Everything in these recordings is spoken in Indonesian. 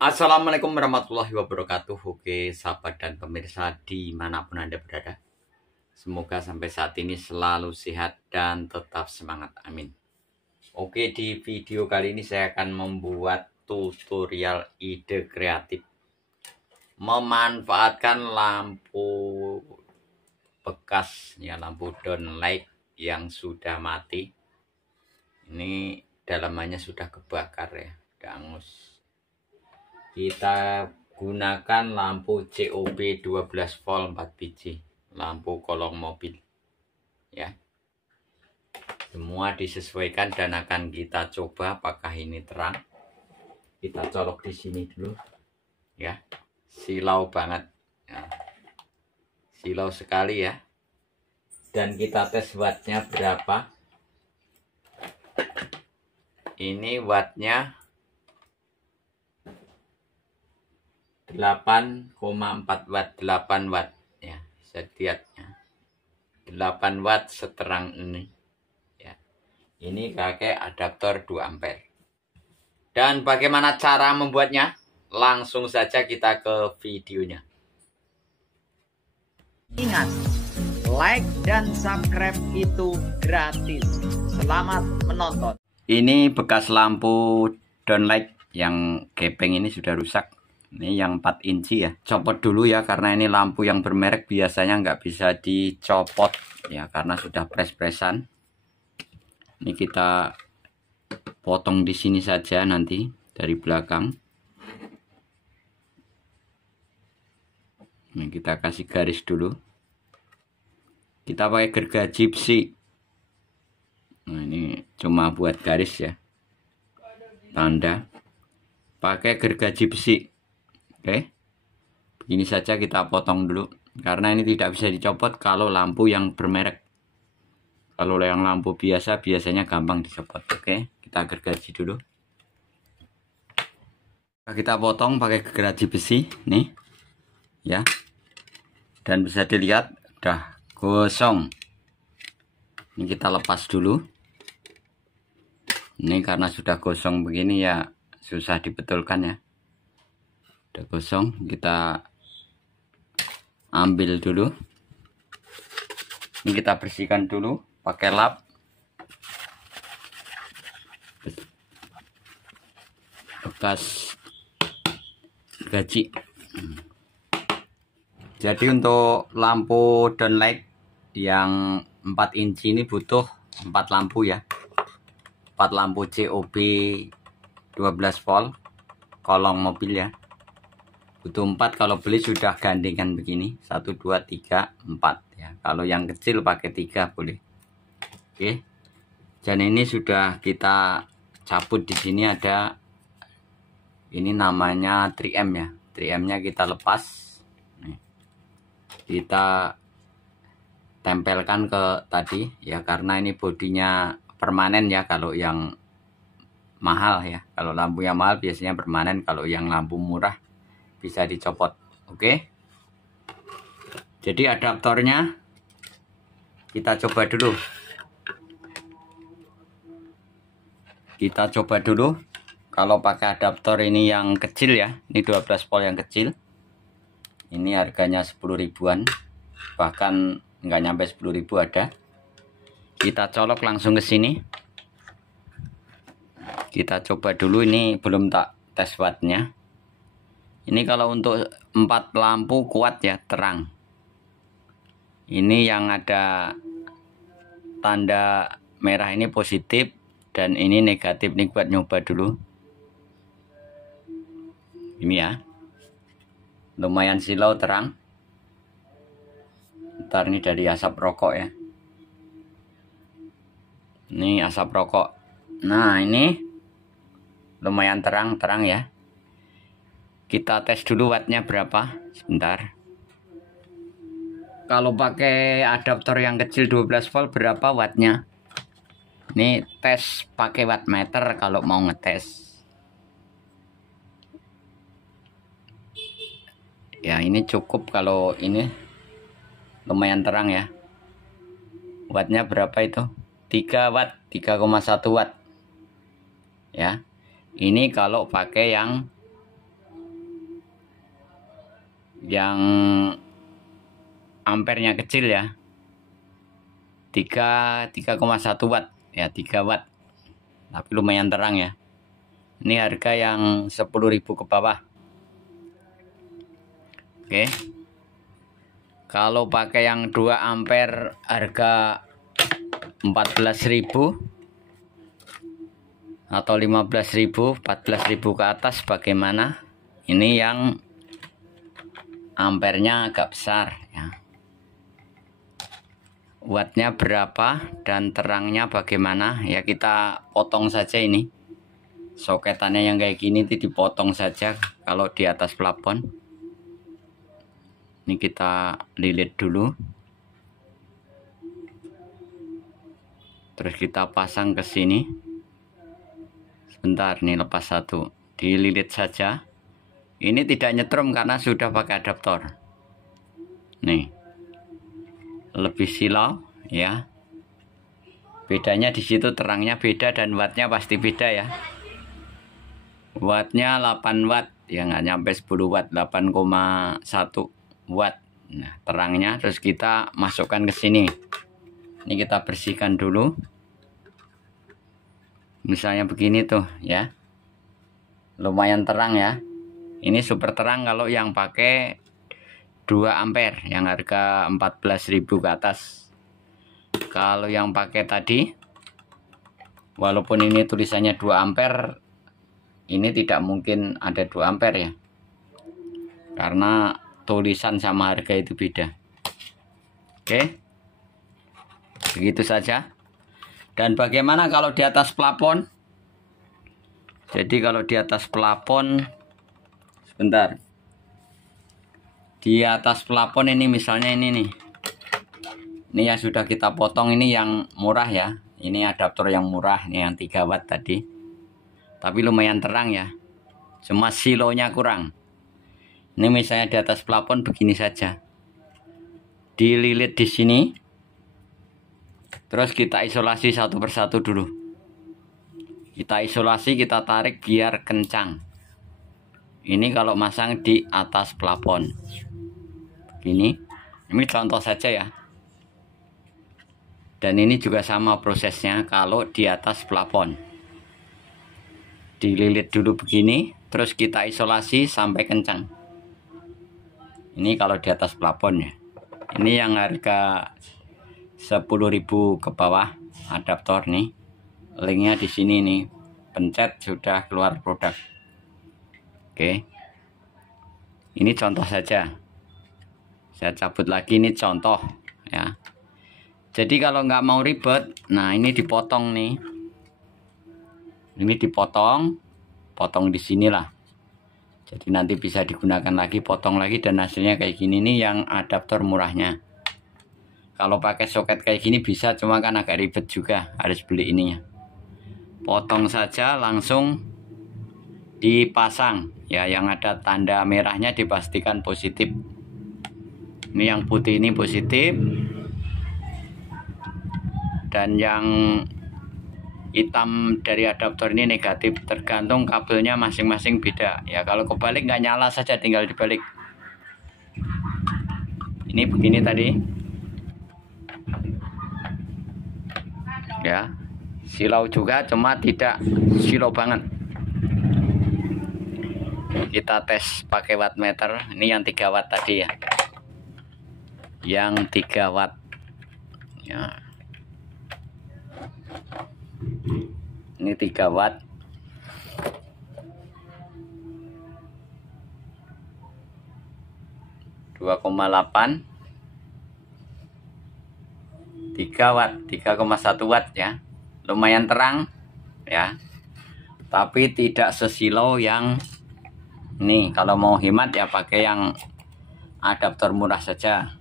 Assalamualaikum warahmatullahi wabarakatuh. Oke, sahabat dan pemirsa dimanapun Anda berada, semoga sampai saat ini selalu sehat dan tetap semangat, amin. Oke, di video kali ini saya akan membuat tutorial ide kreatif memanfaatkan lampu bekas ya, lampu downlight yang sudah mati. Ini dalamannya sudah kebakar ya, udah angus. Kita gunakan lampu COB 12 volt 4 biji, lampu kolong mobil ya. Semua disesuaikan dan akan kita coba apakah ini terang. Kita colok di sini dulu ya. Silau banget ya. Silau sekali ya. Dan kita tes wattnya berapa. Ini wattnya 8,4 watt, 8 watt ya, bisa lihat ya. 8 watt seterang ini ya. Ini pakai adaptor 2 ampere. Dan bagaimana cara membuatnya? Langsung saja kita ke videonya. Ingat, like dan subscribe itu gratis. Selamat menonton. Ini bekas lampu downlight yang gepeng ini sudah rusak. Ini yang 4 inci ya. Copot dulu ya, karena ini lampu yang bermerek biasanya nggak bisa dicopot ya, karena sudah pres-presan. Ini kita potong di sini saja nanti dari belakang. Ini kita kasih garis dulu. Kita pakai gergaji besi. Nah, ini cuma buat garis ya. Tanda. Pakai gergaji besi. Oke, begini saja kita potong dulu, karena ini tidak bisa dicopot kalau lampu yang bermerek. Kalau yang lampu biasa biasanya gampang dicopot. Oke, kita gergaji dulu. Kita potong pakai gergaji besi nih ya, dan bisa dilihat udah gosong. Ini kita lepas dulu. Ini karena sudah gosong begini ya, susah dibetulkan ya. Udah gosong, kita ambil dulu. Ini kita bersihkan dulu pakai lap. Bekas gaji. Jadi untuk lampu downlight yang 4 inci ini butuh 4 lampu ya. 4 lampu COB 12 volt kolong mobil ya. Butuh 4, kalau beli sudah gandengan begini. 1, 2, 3, 4 ya. Kalau yang kecil pakai 3 boleh. Oke. Dan ini sudah kita cabut. Di sini ada, ini namanya 3M ya. 3M-nya kita lepas. Nih. Kita tempelkan ke tadi ya, karena ini bodinya permanen ya kalau yang mahal ya. Kalau lampu yang mahal biasanya permanen, kalau yang lampu murah bisa dicopot. Oke, jadi adaptornya kita coba dulu. Kalau pakai adaptor ini yang kecil ya, ini 12 volt yang kecil, ini harganya 10 ribuan, bahkan nggak nyampe 10 ribu ada. Kita colok langsung ke sini. Kita coba dulu, ini belum tak tes wattnya. Ini kalau untuk 4 lampu kuat ya, terang. Ini yang ada tanda merah ini positif dan ini negatif. Nih buat nyoba dulu. Ini ya. Lumayan silau, terang. Ntar ini dari asap rokok ya. Ini asap rokok. Nah, ini lumayan terang ya. Kita tes dulu wattnya berapa. Sebentar. Kalau pakai adaptor yang kecil 12 volt berapa wattnya? Ini tes pakai wattmeter kalau mau ngetes. Ya, ini cukup kalau ini lumayan terang ya. Wattnya berapa itu? 3 watt, 3,1 watt. Ya. Ini kalau pakai yang yang ampernya kecil ya, 3,1 watt ya, 3 watt, tapi lumayan terang ya. Ini harga yang 10.000 ke bawah. Oke, kalau pakai yang 2 ampere harga 14.000 atau 15.000, 14.000 ke atas bagaimana? Ini yang ampernya agak besar ya. Wattnya berapa dan terangnya bagaimana ya, kita potong saja ini. Soketannya yang kayak gini dipotong saja kalau di atas plafon. Ini kita lilit dulu. Terus kita pasang ke sini. Sebentar, nih lepas satu. Dililit saja. Ini tidak nyetrum karena sudah pakai adaptor. Nih. Lebih silau ya. Bedanya di situ terangnya beda dan wattnya pasti beda ya. Wattnya 8 watt ya, nggak nyampe 10 watt, 8,1 watt. Nah, terangnya terus kita masukkan ke sini. Ini kita bersihkan dulu. Misalnya begini tuh ya. Lumayan terang ya. Ini super terang kalau yang pakai 2 ampere yang harga 14.000 ke atas. Kalau yang pakai tadi, walaupun ini tulisannya 2 ampere, ini tidak mungkin ada 2 ampere ya, karena tulisan sama harga itu beda. Oke, begitu saja. Dan bagaimana kalau di atas plafon? Jadi kalau di atas plafon, sebentar, di atas plafon ini misalnya ini nih, ini yang sudah kita potong, ini yang murah ya, ini adaptor yang murah, ini yang 3 watt tadi. Tapi lumayan terang ya, cuma silonya kurang. Ini misalnya di atas plafon begini saja, dililit di sini, terus kita isolasi satu persatu dulu. Kita isolasi, kita tarik biar kencang. Ini kalau masang di atas plafon begini. Ini contoh saja ya. Dan ini juga sama prosesnya kalau di atas plafon. Dililit dulu begini, terus kita isolasi sampai kencang. Ini kalau di atas plafon ya. Ini yang harga 10.000 ke bawah adaptor nih. Linknya di sini nih. Pencet sudah keluar produk. Oke. Ini contoh saja. Saya cabut lagi, ini contoh ya. Jadi kalau nggak mau ribet, nah ini dipotong nih. Ini dipotong, potong di sinilah. Jadi nanti bisa digunakan lagi, potong lagi, dan hasilnya kayak gini nih yang adaptor murahnya. Kalau pakai soket kayak gini bisa, cuma kan agak ribet juga, harus beli ininya. Potong saja langsung dipasang ya, yang ada tanda merahnya dipastikan positif. Ini yang putih ini positif, dan yang hitam dari adaptor ini negatif, tergantung kabelnya masing-masing beda ya. Kalau kebalik nggak nyala saja, tinggal dibalik. Ini begini tadi ya, silau juga, cuma tidak silau banget. Kita tes pakai wattmeter. Ini yang 3 watt tadi ya, yang 3 watt ya. Ini 3 watt. (2,8) 3 watt, 3,1 watt ya. Lumayan terang ya. Tapi tidak sesilau yang ini. Kalau mau hemat ya pakai yang adaptor murah saja.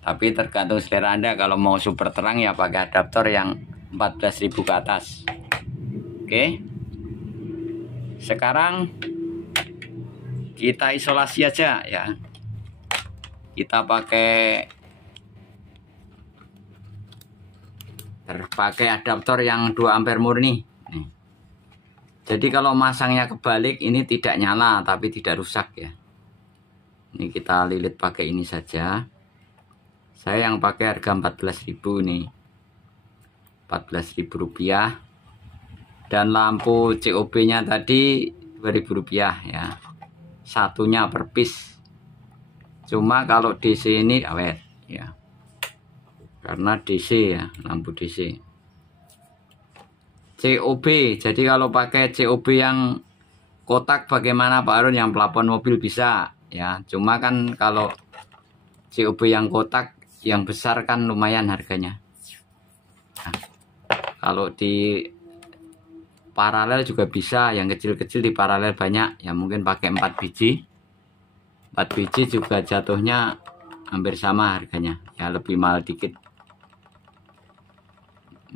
Tapi tergantung selera Anda. Kalau mau super terang ya pakai adaptor yang 14.000 ke atas. Oke. Sekarang kita isolasi aja ya. Kita pakai adaptor yang 2 ampere murni. Nih. Jadi kalau masangnya kebalik ini tidak nyala tapi tidak rusak ya. Ini kita lilit pakai ini saja. Saya yang pakai harga 14.000 nih. 14.000 rupiah. Dan lampu COB-nya tadi 2.000 rupiah ya. Satunya per piece. Cuma kalau DC ini awet ya. Karena DC ya, lampu DC. COB. Jadi kalau pakai COB yang kotak bagaimana Pak Harun? Yang plafon mobil bisa ya. Cuma kan kalau COB yang kotak yang besar kan lumayan harganya. Nah, kalau di paralel juga bisa, yang kecil-kecil di paralel banyak ya, mungkin pakai 4 biji. 4 biji juga jatuhnya hampir sama harganya ya, lebih mahal dikit.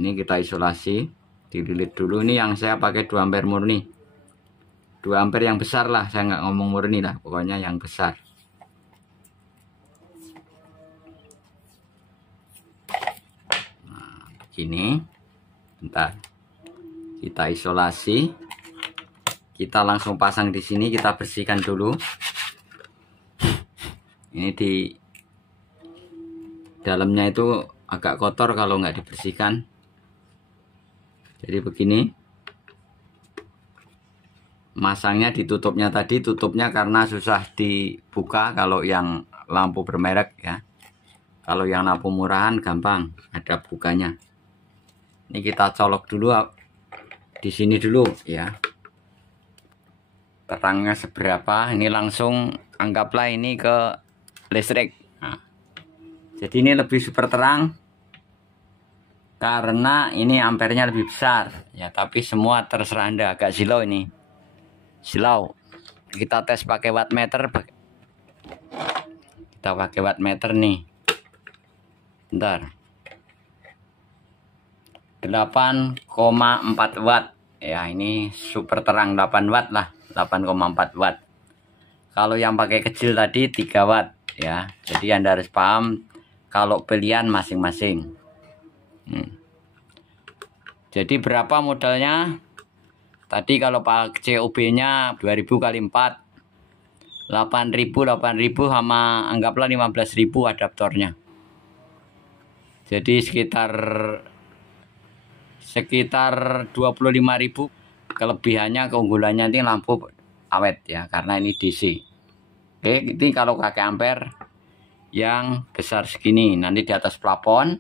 Ini kita isolasi, dililit dulu. Ini yang saya pakai 2 ampere murni, 2 ampere yang besar lah, saya nggak ngomong murni lah, pokoknya yang besar. Nah, begini. Bentar, kita isolasi, kita langsung pasang di sini. Kita bersihkan dulu. Ini di dalamnya itu agak kotor kalau nggak dibersihkan. Jadi begini, masangnya ditutupnya tadi, tutupnya karena susah dibuka kalau yang lampu bermerek ya. Kalau yang lampu murahan gampang, ada bukanya. Ini kita colok dulu di sini dulu ya. Terangnya seberapa? Ini langsung anggaplah ini ke listrik. Nah, jadi ini lebih super terang karena ini ampernya lebih besar ya. Tapi semua terserah Anda, agak silau ini. Silau. Kita tes pakai wattmeter. Kita pakai wattmeter nih. Bentar. 8,4 watt ya, ini super terang. 8 watt lah, 8,4 watt. Kalau yang pakai kecil tadi 3 watt ya. Jadi Anda harus paham kalau pilihan masing-masing. Jadi berapa modalnya tadi? Kalau pakai COB nya 2000 kali 4 8.000 sama anggaplah 15.000 adaptornya. Jadi sekitar 25.000. Kelebihannya, keunggulannya ini lampu awet ya, karena ini DC. Oke, ini kalau pakai ampere yang besar segini, nanti di atas plafon.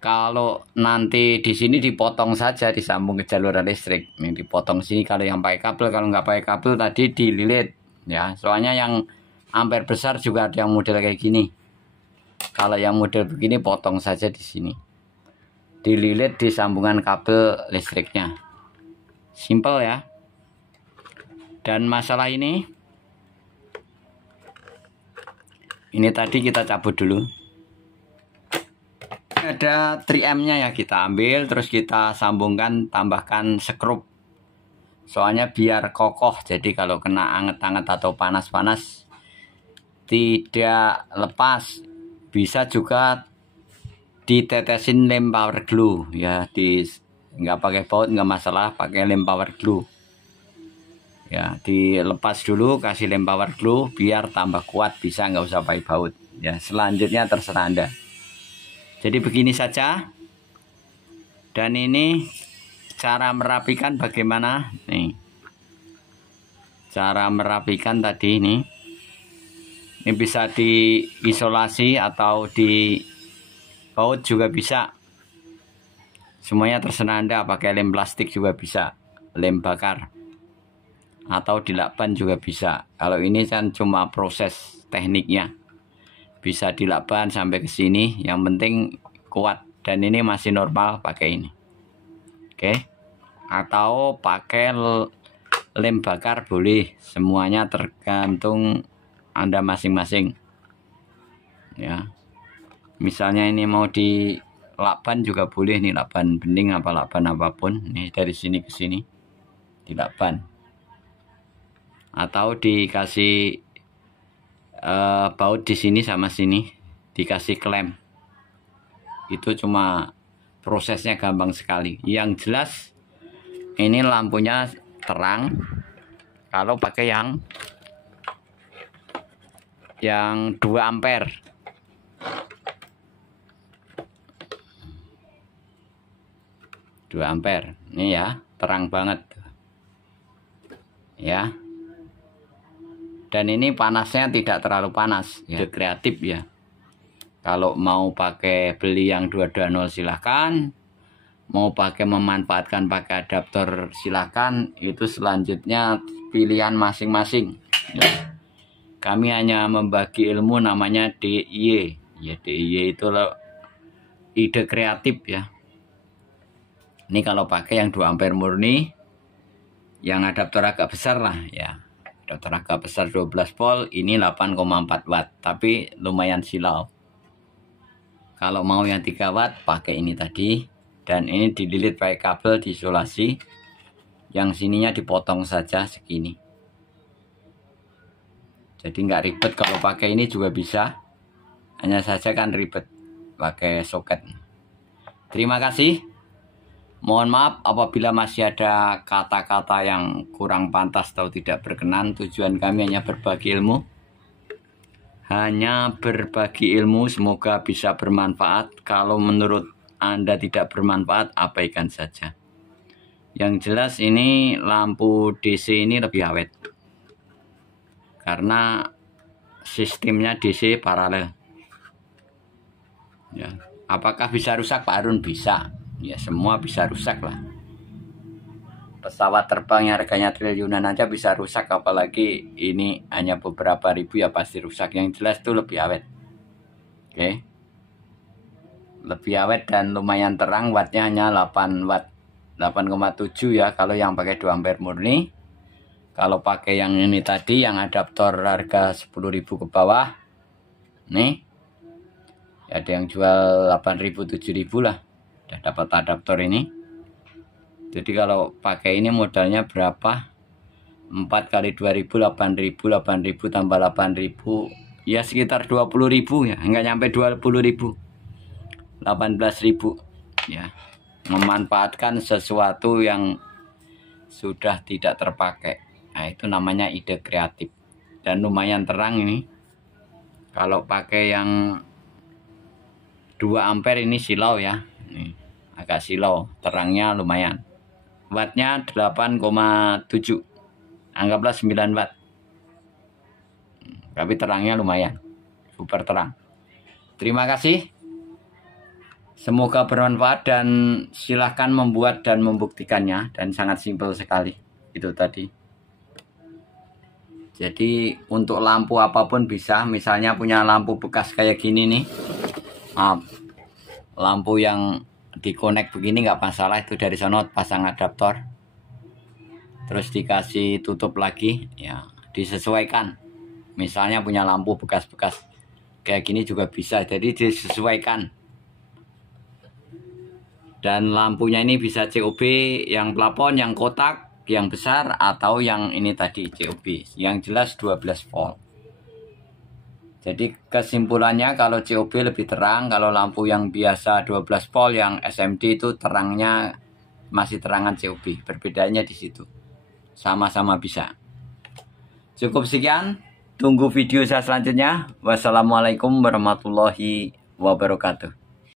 Kalau nanti di sini dipotong saja, disambung ke jalur listrik. Ini dipotong sini kalau yang pakai kabel. Kalau nggak pakai kabel tadi dililit ya. Soalnya yang ampere besar juga ada yang model kayak gini. Kalau yang model begini potong saja di sini, dililit di sambungan kabel listriknya. Simple ya. Dan masalah ini tadi kita cabut dulu. Ada 3M nya ya, kita ambil terus kita sambungkan, tambahkan skrup. Soalnya biar kokoh, jadi kalau kena anget-anget atau panas-panas tidak lepas. Bisa juga ditetesin lem power glue ya, nggak pakai baut nggak masalah, pakai lem power glue ya. Dilepas dulu, kasih lem power glue biar tambah kuat, bisa, nggak usah pakai baut ya. Selanjutnya terserah Anda. Jadi begini saja. Dan ini cara merapikan bagaimana nih. Cara merapikan tadi ini bisa diisolasi atau di baut juga bisa. Semuanya terserah Anda. Pakai lem plastik juga bisa, lem bakar, atau dilakban juga bisa. Kalau ini kan cuma proses tekniknya, bisa dilakban sampai ke sini, yang penting kuat. Dan ini masih normal pakai ini. Oke. Atau pakai lem bakar boleh, semuanya tergantung Anda masing-masing ya. Misalnya ini mau di lakban juga boleh nih, lakban bening apa lakban apapun nih, dari sini ke sini dilakban, atau dikasih baut di sini sama sini, dikasih klem. Itu cuma prosesnya gampang sekali. Yang jelas ini lampunya terang kalau pakai yang yang 2 ampere. Ini ya, terang banget ya. Dan ini panasnya tidak terlalu panas ya, kreatif ya. Kalau mau pakai beli yang 220 silahkan, mau pakai memanfaatkan pakai adaptor silahkan. Itu selanjutnya pilihan masing-masing ya. Kami hanya membagi ilmu namanya DIY ya. DIY itu loh, ide kreatif ya. Ini kalau pakai yang 2 ampere murni, yang adaptor agak besar lah ya. Adaptor agak besar 12 volt, ini 8,4 watt, tapi lumayan silau. Kalau mau yang 3 watt pakai ini tadi, dan ini dililit pakai kabel diisolasi. Yang sininya dipotong saja segini. Jadi nggak ribet, kalau pakai ini juga bisa. Hanya saja kan ribet pakai soket. Terima kasih. Mohon maaf apabila masih ada kata-kata yang kurang pantas atau tidak berkenan. Tujuan kami hanya berbagi ilmu. Semoga bisa bermanfaat. Kalau menurut Anda tidak bermanfaat, abaikan saja. Yang jelas ini lampu DC ini lebih awet. Karena sistemnya DC paralel. Ya. Apakah bisa rusak Pak Harun? Bisa. Ya semua bisa rusak lah. Pesawat terbang yang harganya triliunan aja bisa rusak, apalagi ini hanya beberapa ribu ya pasti rusak. Yang jelas itu lebih awet. Oke. Lebih awet dan lumayan terang, wattnya hanya 8 watt. 8,7 ya kalau yang pakai 2 ampere murni. Kalau pakai yang ini tadi yang adaptor harga 10.000 ke bawah. Nih. Ada yang jual 8.000 7.000 lah. Dapat adaptor ini. Jadi kalau pakai ini modalnya berapa? 4 kali 2.000 8.000, 8.000 tambah 8.000 ya sekitar 20.000 ya, enggak nyampe 20.000, 18.000 ya. Memanfaatkan sesuatu yang sudah tidak terpakai. Nah, itu namanya ide kreatif dan lumayan terang ini. Kalau pakai yang 2 ampere ini silau ya. Nih. Agak silau, terangnya lumayan. Wattnya 8,7, anggaplah 9 watt. Tapi terangnya lumayan, super terang. Terima kasih. Semoga bermanfaat dan silahkan membuat dan membuktikannya. Dan sangat simpel sekali. Itu tadi. Jadi untuk lampu apapun bisa. Misalnya punya lampu bekas kayak gini nih. Lampu yang dikonek begini nggak masalah, itu dari sono pasang adaptor terus dikasih tutup lagi ya, disesuaikan. Misalnya punya lampu bekas-bekas kayak gini juga bisa, jadi disesuaikan. Dan lampunya ini bisa COB yang plafon, yang kotak, yang besar, atau yang ini tadi COB, yang jelas 12 volt. Jadi kesimpulannya kalau COB lebih terang, kalau lampu yang biasa 12 volt yang SMD itu terangnya masih terangan COB. Perbedaannya di situ. Sama-sama bisa. Cukup sekian, tunggu video saya selanjutnya. Wassalamualaikum warahmatullahi wabarakatuh.